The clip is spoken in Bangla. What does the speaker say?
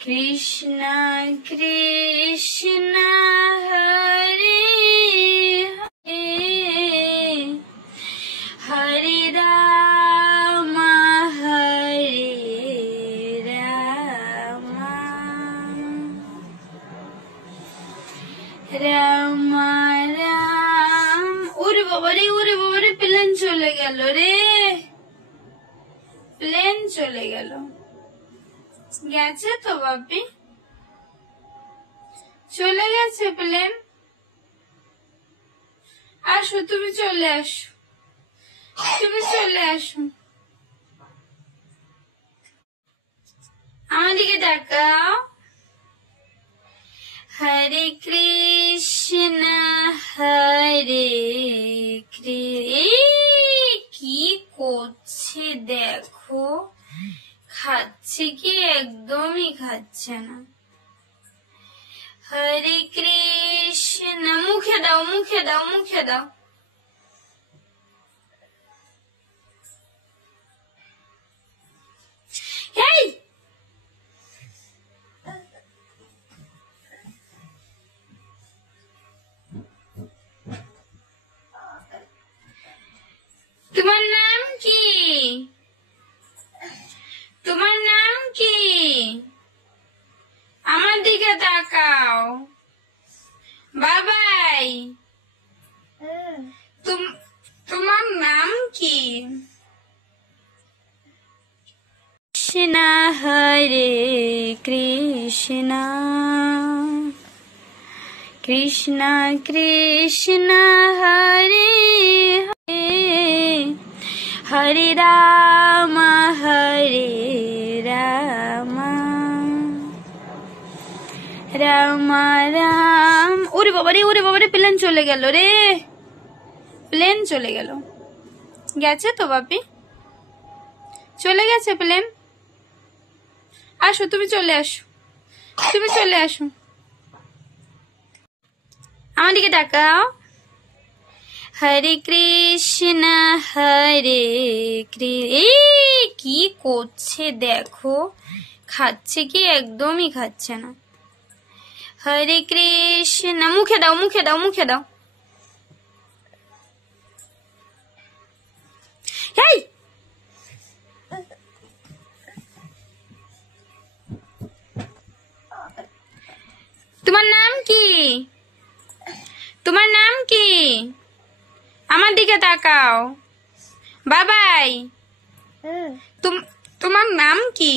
Krishna Krishna Hare Hare Hare Rama Hare Rama Rama Ram ওরে বাবারে প্লেন চলে গেল রে প্লেন চলে গেল গেছে তো বাপি চলে গেছে প্লেন আসো তুমি চলে আসো আমার দিকে তাকাও হরে কৃষ্ণ হরে কি করছে দেখো খাচ্ছে কি একদমই খাচ্ছে না হরে কৃষ্ণ মুখে দাও এই তোমার নাম কি আমার দিকে তাকাও বাবাই তোমার নাম কি কৃষ্ণ হরে কৃষ্ণ কৃষ্ণ কৃষ্ণ হরে হরে হরে রাম রাম রাম ওরে বাবারে প্লেন চলে গেল রে প্লেন চলে গেল গেছে তো বাপি চলে গেছে প্লেন আসো তুমি চলে আসো আমার দিকে তাকাও হরে কৃষ্ণ হরে কি করছে দেখো খাচ্ছে কি একদমই খাচ্ছে না হরে কৃষ্ণ মুখে দাও এই তোমার নাম কি আমার দিকে তাকাও বাবাই তোমার নাম কি